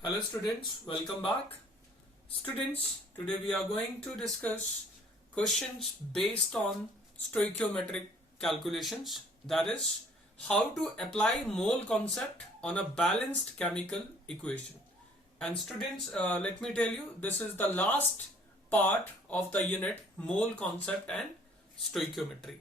Hello students, welcome back. Students, today we are going to discuss questions based on stoichiometric calculations. That is, how to apply mole concept on a balanced chemical equation. And students, let me tell you, this is the last part of the unit mole concept and stoichiometry.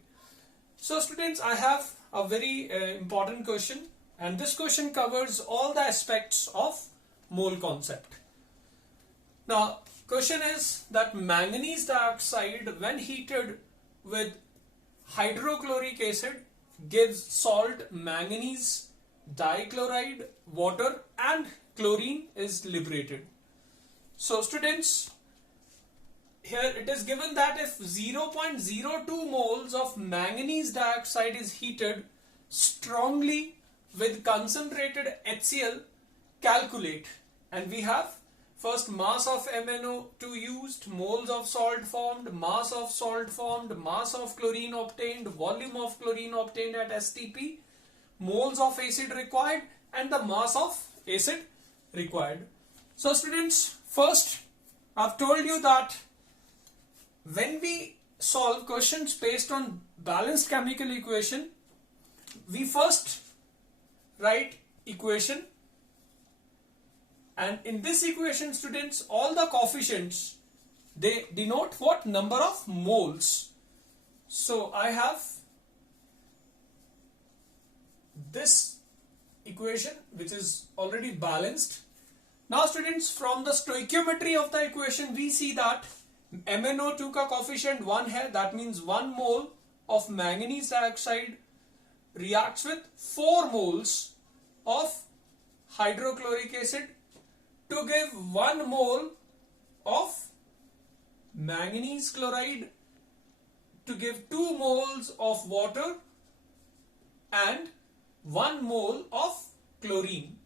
So students, I have a very important question, and this question covers all the aspects of mole concept. Now, question is that manganese dioxide when heated with hydrochloric acid gives salt manganese dichloride, water and chlorine is liberated. So students, here it is given that if 0.02 moles of manganese dioxide is heated strongly with concentrated HCl, calculate. And we have first mass of MnO2 used, moles of salt formed, mass of salt formed, mass of chlorine obtained, volume of chlorine obtained at STP, moles of acid required and the mass of acid required. So students, first I've told you that when we solve questions based on balanced chemical equation, we first write equation, and in this equation students, all the coefficients, they denote what? Number of moles. So I have this equation which is already balanced. Now students, from the stoichiometry of the equation we see that MnO2 का coefficient 1 है, that means 1 mole of manganese dioxide reacts with 4 moles of hydrochloric acid to give 1 mole of manganese chloride, to give 2 moles of water and 1 mole of chlorine.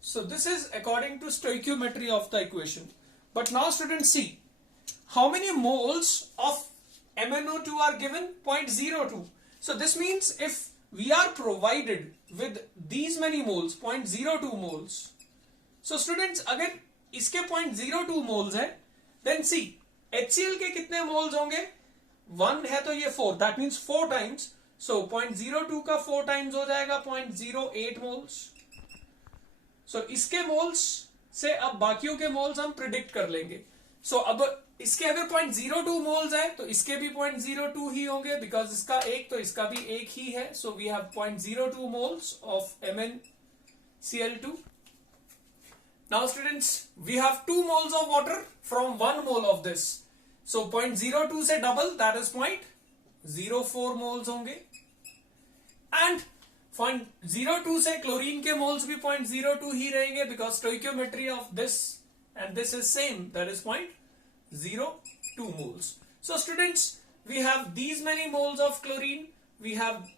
So this is according to stoichiometry of the equation. But now students, see how many moles of MnO2 are given? 0.02. So this means if we are provided with these many moles, 0.02 moles. So students, अगर इसके 0.02 moles है, then see HCl के कितने moles होंगे? 1 है तो ये 4, that means 4 times. So 0.02 का 4 times हो जाएगा 0.08 moles. So इसके moles से अब बाकियों के moles हम predict कर लेंगे. So अब इसके अगर 0.02 moles है तो इसके भी 0.02 ही होंगे, because इसका 1 तो इसका भी 1 ही है. So we have 0.02 moles of MnCl2. Now students, we have 2 moles of water from 1 mole of this. So 0.02 से double, that is 0.04 moles होंगे. And 0.02 से chlorine के moles भी 0.02 ही रहेंगे, because stoichiometry of this and this is same, that is 0.02 moles. So students, we have these many moles of chlorine, we have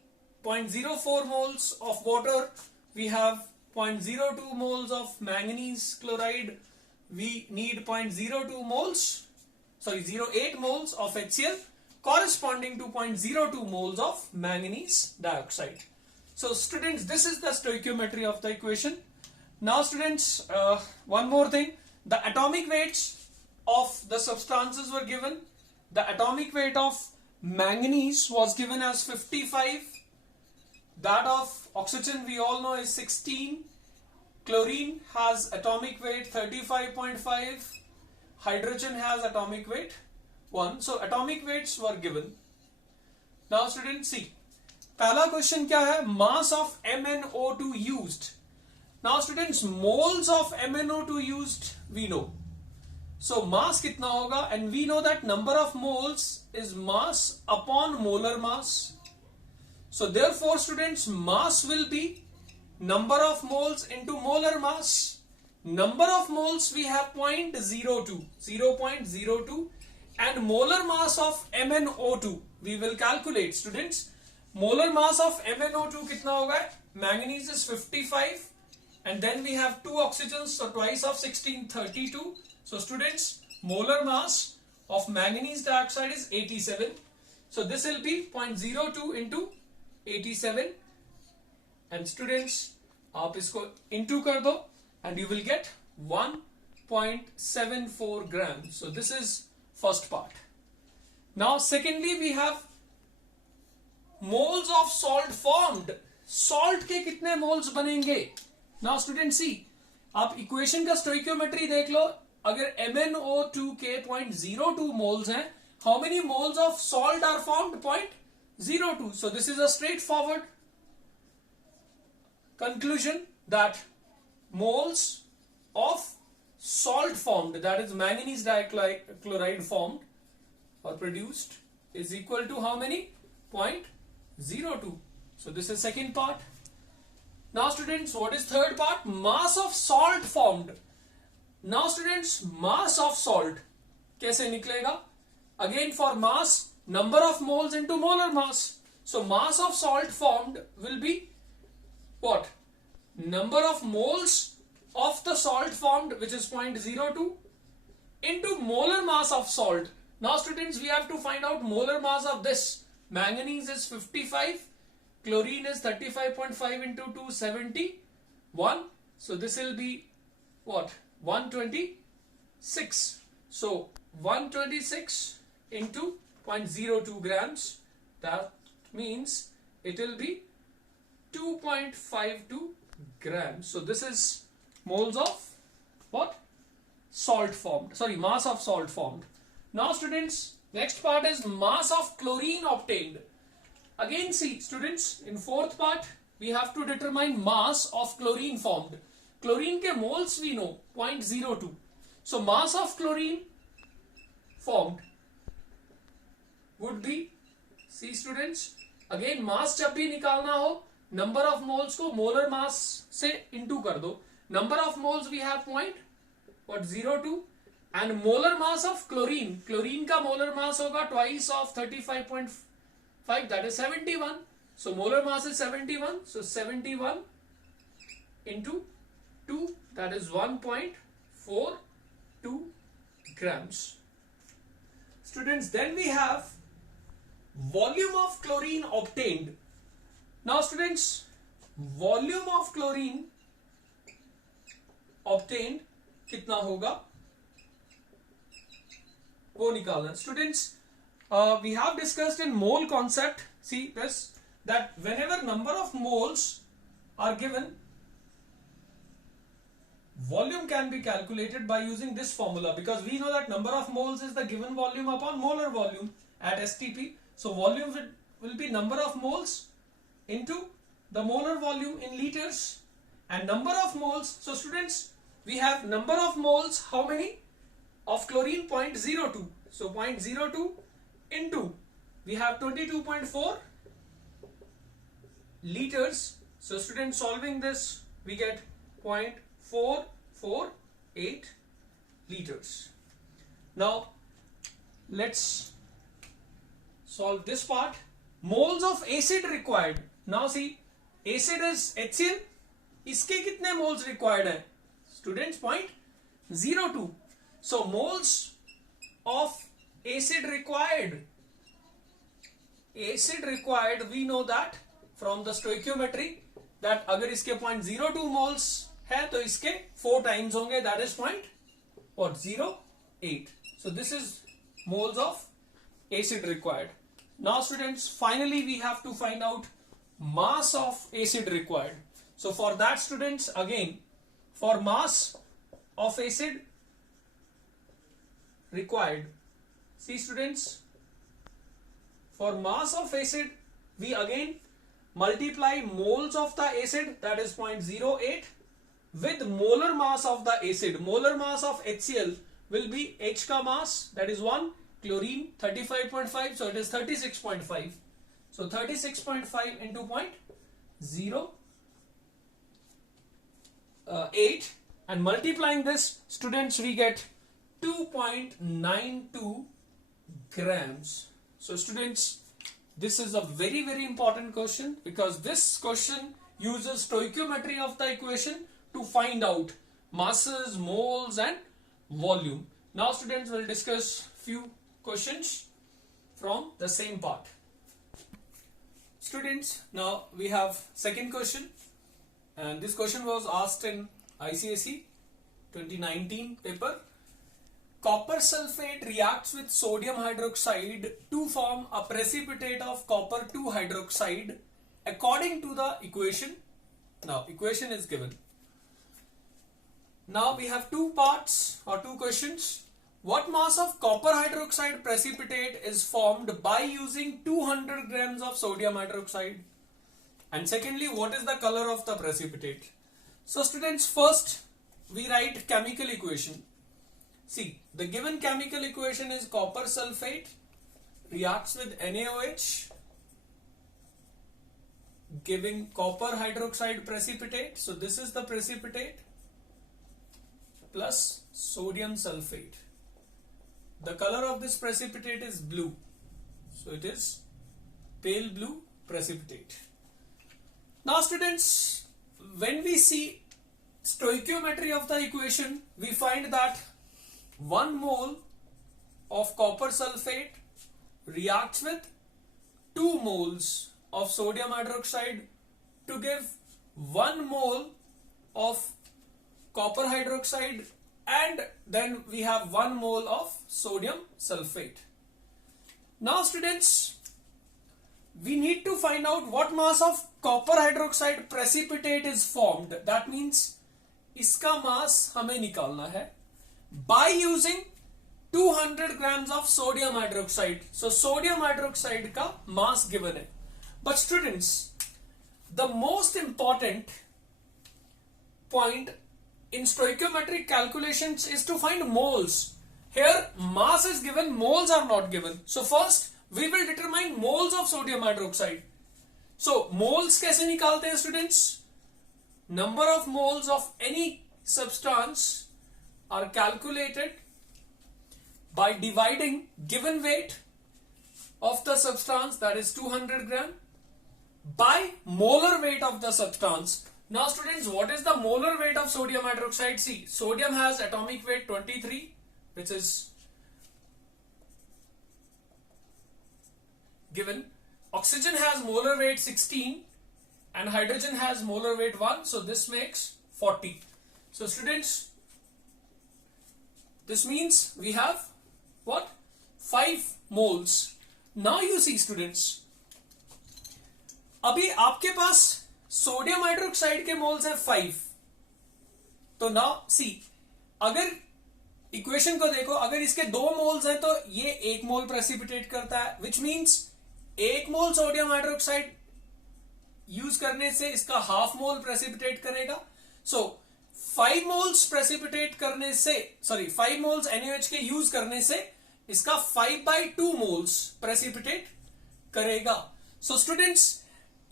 0.04 moles of water, we have 0.02 moles of manganese chloride, we need 0.08 moles of HCl corresponding to 0.02 moles of manganese dioxide. So students, this is the stoichiometry of the equation. Now students, one more thing, the atomic weights of the substances were given. The atomic weight of manganese was given as 55. That of oxygen we all know is 16. Chlorine has atomic weight 35.5. Hydrogen has atomic weight 1. So atomic weights were given. Now students, see, पहला question क्या है? Mass of MnO2 used. Now students, moles of MnO2 used we know. So mass कितना होगा? And we know that number of moles is mass upon molar mass. So therefore students, mass will be number of moles into molar mass. Number of moles we have 0.02, and molar mass of MnO2 we will calculate students. Molar mass of MnO2 कितना होगा? Manganese is 55 and then we have 2 oxygens, so twice of 16, 32. So students, molar mass of manganese dioxide is 87. So this will be 0.02 into 87 and students आप इसको into कर दो and you will get 1.74 grams. So this is first part. Now secondly we have moles of salt formed. Salt के कितने moles बनेंगे? Now students see, आप equation का stoichiometry देख लो. अगर MnO2 के 0.02 moles हैं, how many moles of salt are formed? 0.02. So this is a straightforward conclusion that moles of salt formed, that is manganese dichloride formed or produced, is equal to how many? 0.02. So this is second part. Now students, what is third part? Mass of salt formed. Now students, mass of salt कैसे निकलेगा? Again for mass, number of moles into molar mass. So mass of salt formed will be what? Number of moles of the salt formed, which is 0.02, into molar mass of salt. Now students, we have to find out molar mass of this. Manganese is 55, chlorine is 35.5 into 271. So this will be what? 126. So 126 into 0.02 grams. That means it will be 2.52 grams. So this is moles of what? Salt formed. Sorry, mass of salt formed. Now students, next part is mass of chlorine obtained. Again see students, in fourth part we have to determine mass of chlorine formed. Chlorine के moles we know 0.02. So mass of chlorine formed would be, see students, again mass जब भी निकालना हो, number of moles को molar mass से into कर दो. Number of moles we have 0.02 and molar mass of chlorine. Chlorine का molar mass होगा twice of 35.5, that is 71. So molar mass is 71. So 71 into 2, that is 1.42 grams. Students, then we have volume of chlorine obtained. Now students, volume of chlorine obtained कितना होगा वो निकालना. Students, we have discussed in mole concept. See this, that whenever number of moles are given, volume can be calculated by using this formula, because we know that number of moles is the given volume upon molar volume at STP. So volume will be number of moles into the molar volume in liters, and number of moles. So students, we have number of moles, how many? Of chlorine 0.02. So 0.02 into, we have 22.4 liters. So students, solving this, we get 0.448 liters. Now let's solve this part. Moles of acid required. Now see, acid is HCl. इसके कितने moles required है? Students, 0.02. So moles of acid required. Acid required, we know that from the stoichiometry, that अगर इसके 0.02 moles है तो इसके 4 times होंगे, that is 0.08. So this is moles of acid required. Now students, finally we have to find out mass of acid required. So for that students, again, for mass of acid required, see students, for mass of acid we again multiply moles of the acid, that is 0.08, with molar mass of the acid. Molar mass of HCl will be H ka mass, that is 1, chlorine 35.5, so it is 36.5. So 36.5 into 0.08, and multiplying this, students, we get 2.92 grams. So students, this is a very very important question, because this question uses stoichiometry of the equation to find out masses, moles and volume. Now students, will discuss few questions from the same part. Students, now we have second question, and this question was asked in ICSE 2019 paper. Copper sulfate reacts with sodium hydroxide to form a precipitate of copper 2 hydroxide according to the equation. Now, equation is given. Now we have two parts or two questions. What mass of copper hydroxide precipitate is formed by using 200 grams of sodium hydroxide? And secondly, what is the color of the precipitate? So students, first we write chemical equation. See, the given chemical equation is copper sulfate reacts with NaOH, giving copper hydroxide precipitate. So this is the precipitate plus sodium sulfate. The color of this precipitate is blue. So it is pale blue precipitate. Now students, when we see stoichiometry of the equation, we find that 1 mole of copper sulfate reacts with 2 moles of sodium hydroxide to give 1 mole of copper hydroxide, and then we have 1 mole of sodium sulfate. Now students, we need to find out what mass of copper hydroxide precipitate is formed. That means इसका mass हमें निकालना है by using 200 grams of sodium hydroxide. So sodium hydroxide का mass given है. But students, the most important point in stoichiometric calculations is to find moles. Here mass is given, moles are not given. So first we will determine moles of sodium hydroxide. So moles कैसे निकालते हैं students? Number of moles of any substance are calculated by dividing given weight of the substance, that is 200 gram, by molar weight of the substance. Now students, what is the molar weight of sodium hydroxide? See, sodium has atomic weight 23, which is given. Oxygen has molar weight 16 and hydrogen has molar weight 1, so this makes 40. So students, this means we have what? 5 moles. Now you see students, अभी आपके पास sodium hydroxide के moles है 5. तो now see, अगर equation को देखो, अगर इसके 2 मोल्स हैं तो ये 1 मोल प्रेसिपिटेट करता है, which means 1 mole sodium hydroxide use करने से इसका हाफ मोल प्रेसिपिटेट करेगा. सो 5 मोल्स प्रेसिपिटेट करने से, 5 मोल्स NaOH के यूज करने से इसका 5/2 मोल्स प्रेसिपिटेट करेगा. सो स्टूडेंट्स,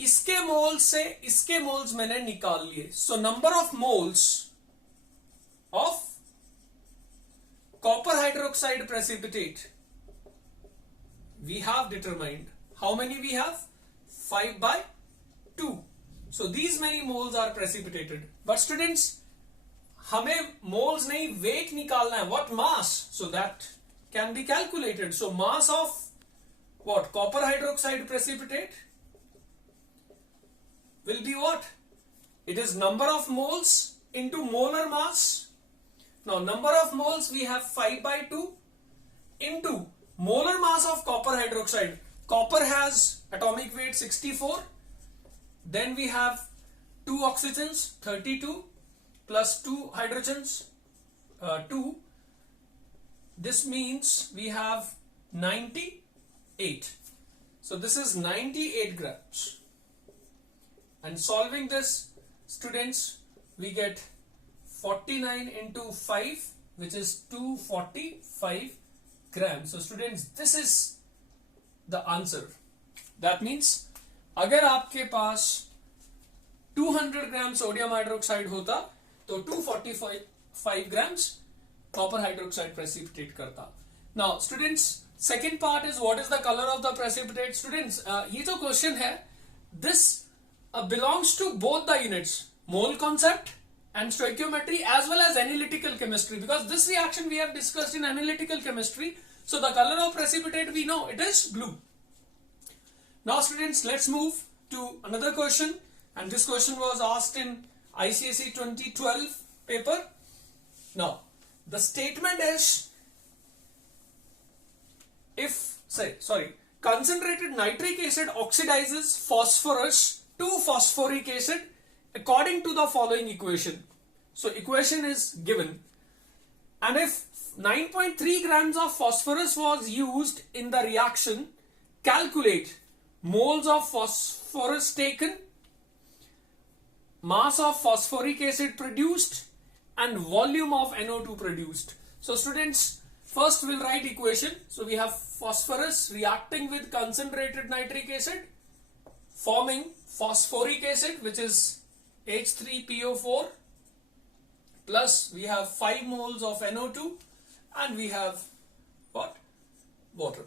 इसके मोल्स से इसके मोल्स मैंने निकाल लिए. So number of moles of copper hydroxide precipitate we have determined. How many we have? 5/2. So these many moles are precipitated. But students, हमें moles नहीं, weight निकालना है. What mass? So that can be calculated. So mass of what? Copper hydroxide precipitate will be what? It is number of moles into molar mass. Now number of moles we have 5/2 into molar mass of copper hydroxide. Copper has atomic weight 64. Then we have 2 oxygens 32 plus 2 hydrogens 2. This means we have 98. So this is 98 grams. And solving this, students, we get 49 into 5, which is 245 grams. So students, this is the answer. That means अगर आपके पास 200 gram sodium hydroxide होता तो 245 grams copper hydroxide precipitate करता. Now students, second part is what is the colour of the precipitate. Students, ये जो question है, this belongs to both the units, mole concept and stoichiometry, as well as analytical chemistry, because this reaction we have discussed in analytical chemistry. So the color of precipitate we know it is blue. Now students, let's move to another question, and this question was asked in ICSE 2012 paper. Now the statement is, concentrated nitric acid oxidizes phosphorus to phosphoric acid according to the following equation. So equation is given, and if 9.3 grams of phosphorus was used in the reaction, calculate moles of phosphorus taken, mass of phosphoric acid produced, and volume of NO2 produced. So students, first we'll write equation. So we have phosphorus reacting with concentrated nitric acid, forming phosphoric acid, which is H3PO4, plus we have 5 moles of NO2, and we have what? Water.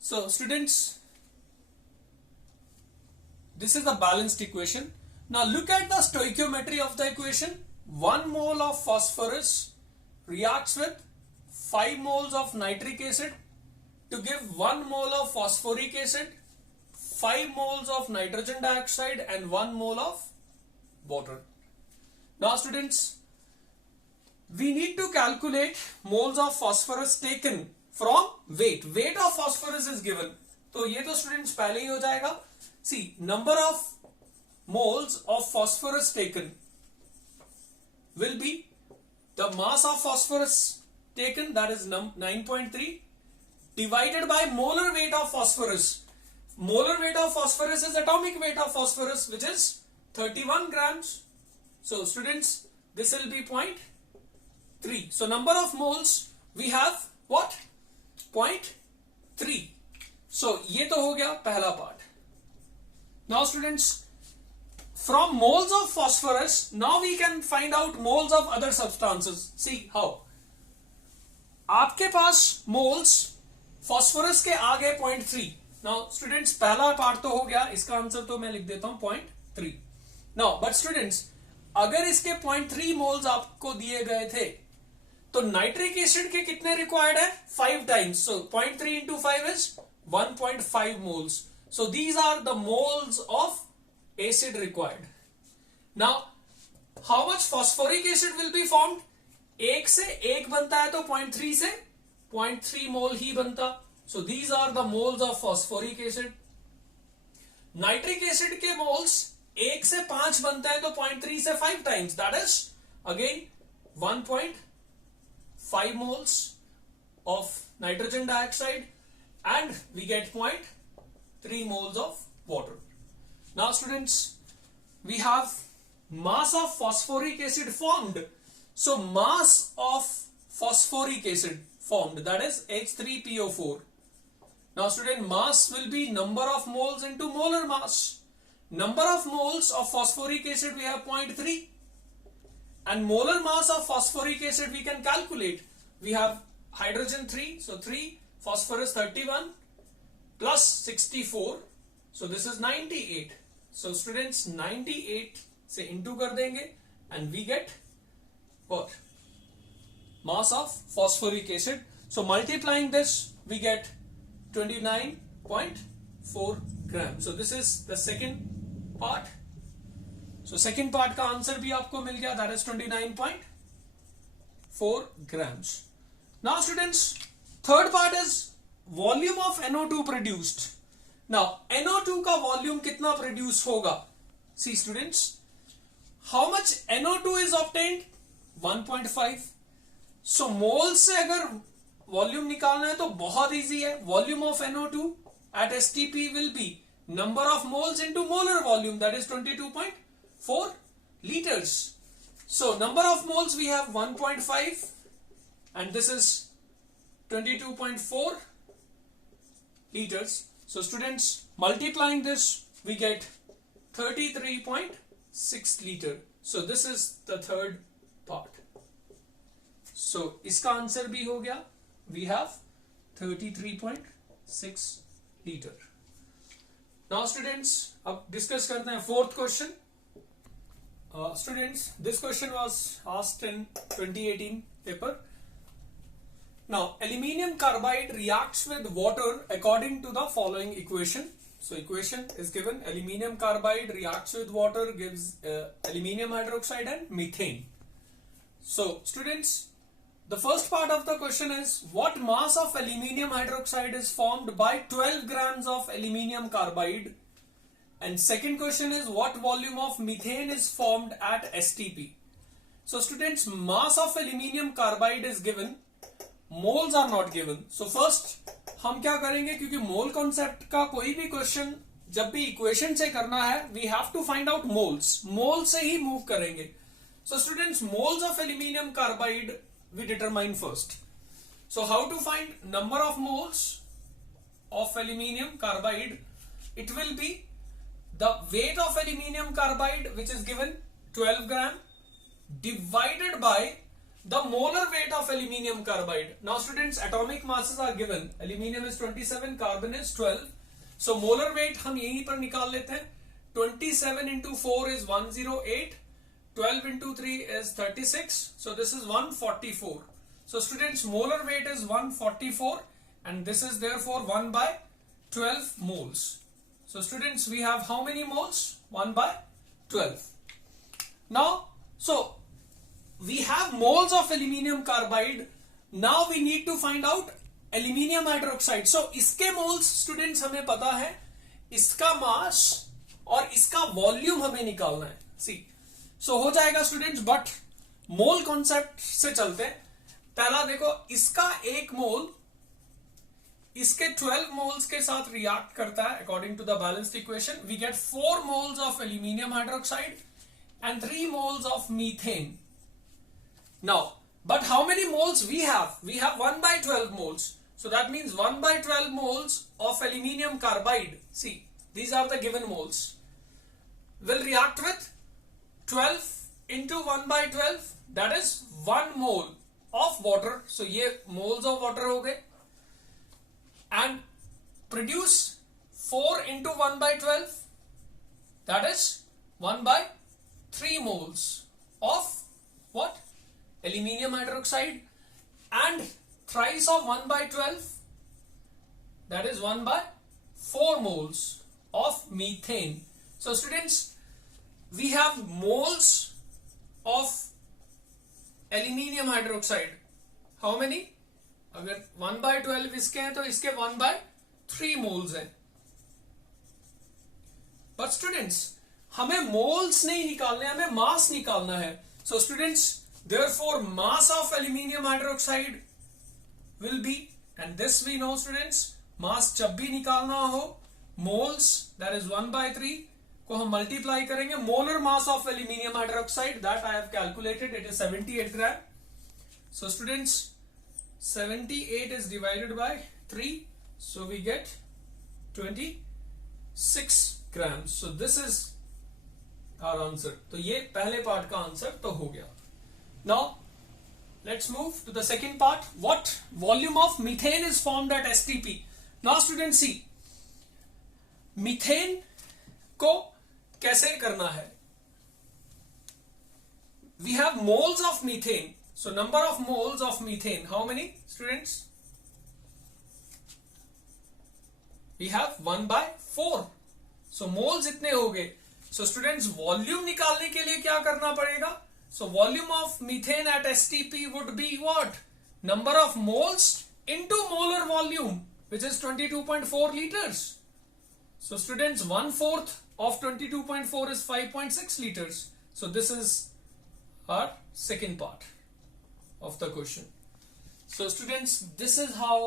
So students, this is the balanced equation. Now look at the stoichiometry of the equation. 1 mole of phosphorus reacts with 5 moles of nitric acid to give 1 mole of phosphoric acid, 5 moles of nitrogen dioxide, and 1 mole of water. Now students, we need to calculate moles of phosphorus taken from weight. Weight of phosphorus is given. तो ये तो students पहले ही हो जाएगा. See, number of moles of phosphorus taken will be the mass of phosphorus taken, that is 9.3, divided by molar weight of phosphorus. Molar weight of phosphorus is atomic weight of phosphorus, which is 31 grams. So students, this will be 0.3. So number of moles we have what? 0.3. So ये तो हो गया पहला part. Now students, from moles of phosphorus, now we can find out moles of other substances. See how? आपके पास moles phosphorus के आ गए 0.3. Now students, पहला part तो हो गया, इसका आंसर तो मैं लिख देता हूं 0.3. Now but students, अगर इसके 0.3 मोल्स आपको दिए गए थे, तो नाइट्रिक एसिड के कितने रिक्वायर्ड है? 5 times. So 0.3 into 5 is 1.5 moles. So these are the moles of acid required. Now how much phosphoric acid will be formed? 1 से 1 बनता है तो 0.3 से 0.3 मोल ही बनता. So these are the moles of phosphoric acid. Nitric acid के moles 1 से 5 बनता है तो 0.3 से 5 times, that is again 1.5 moles of nitrogen dioxide, and we get 0.3 moles of water. Now students, we have mass of phosphoric acid formed. So mass of phosphoric acid formed, that is H3PO4. Now student, mass will be number of moles into molar mass. Number of moles of phosphoric acid we have 0.3, and molar mass of phosphoric acid we can calculate. We have hydrogen 3, so 3, phosphorus 31 plus 64, so this is 98. So students, 98 से into कर देंगे and we get what? Mass of phosphoric acid. So multiplying this we get 29.4 grams. So this is the second part. So second part का answer भी आपको मिल गया, that is 29.4 grams. Now students, third part is volume of NO2 produced. Now NO2 का volume कितना produce होगा? See students, how much NO2 is obtained? 1.5. So moles से अगर volume निकालना है तो बहुत easy है. Volume of NO2 at STP will be number of moles into molar volume, that is 22.4 liters. So number of moles we have 1.5, and this is 22.4 liters. So students, multiplying this we get 33.6 liter. So this is the third part. So इसका answer भी हो गया, we have 33.6 liter. Now students, अब discuss करते हैं fourth question. Students, this question was asked in 2018 paper. Now aluminium carbide reacts with water according to the following equation. So equation is given: aluminium carbide reacts with water, gives aluminium hydroxide and methane. So students, the first part of the question is what mass of aluminium hydroxide is formed by 12 grams of aluminium carbide, and second question is what volume of methane is formed at STP. So students, mass of aluminium carbide is given, moles are not given. So first हम क्या करेंगे, क्योंकि mole concept का कोई भी question जब भी equation से करना है we have to find out moles, mole से ही मूव करेंगे. So students, moles of aluminium carbide we determine first. So how to find number of moles of aluminium carbide? It will be the weight of aluminium carbide, which is given 12 gram, divided by the molar weight of aluminium carbide. Now students, atomic masses are given. Aluminium is 27, carbon is 12. So molar weight हम यहीं पर निकाल लेते हैं. 27 into 4 is 108. 12 into 3 is 36. So this is 144. So students, molar weight is 144 and this is therefore 1 by 12 moles. So students, we have how many moles? 1 by 12. Now, so we have moles of aluminium carbide. Now we need to find out aluminium hydroxide. So इसके moles students हमें पता है, इसका mass और इसका volume हमें निकालना है. See, so हो जाएगा students, but मोल कॉन्सेप्ट से चलते हैं. पहला देखो, इसका एक मोल इसके 12 मोल्स के साथ रिएक्ट करता है. According to the balanced equation we get 4 moles of aluminium hydroxide and 3 moles of methane. Now, but how many moles we have? We have 1 by 12 moles. So that means 1 by 12 moles of aluminium carbide. See, these are the given moles. Will react with 12 into 1 by 12. That is 1 mole of water. So ये moles of water हो गए. And produce 4 into 1 by 12. That is 1 by 3 moles of what? Aluminium hydroxide, and thrice of 1 by 12, that is 1 by 4 moles of methane. So students, we have moles of aluminium hydroxide. How many? अगर 1 by 12 इसके हैं तो इसके 1 by 3 moles हैं. But students, हमें moles नहीं निकालने, हमें मास निकालना है. So students, therefore mass of aluminium hydroxide will be, and this we know students, mass जब भी निकालना हो मोल्स, दैट इज 1 by 3 को हम मल्टीप्लाई करेंगे. Molar mass of aluminium hydroxide that I have calculated, it is 78 gram. So students, 78 is divided by 3, so we get 26 grams. So this is our answer. तो ये पहले part का answer तो हो गया. Now let's move to the second part. What volume of methane is formed at STP? Now students, see, methane को कैसे करना है? We have moles of methane. So number of moles of methane, how many students? We have 1 by 4. So moles इतने हो गए. So students, volume निकालने के लिए क्या करना पड़ेगा? So volume of methane at STP would be what? Number of moles into molar volume, which is 22.4 liters. So students, 1/4 of 22.4 is 5.6 liters. So this is our second part of the question. So students, this is how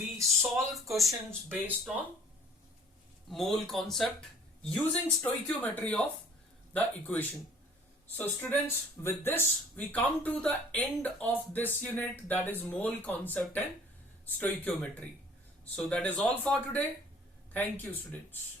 we solve questions based on mole concept using stoichiometry of the equation. So students, with this we come to the end of this unit, that is mole concept and stoichiometry. So that is all for today. Thank you students.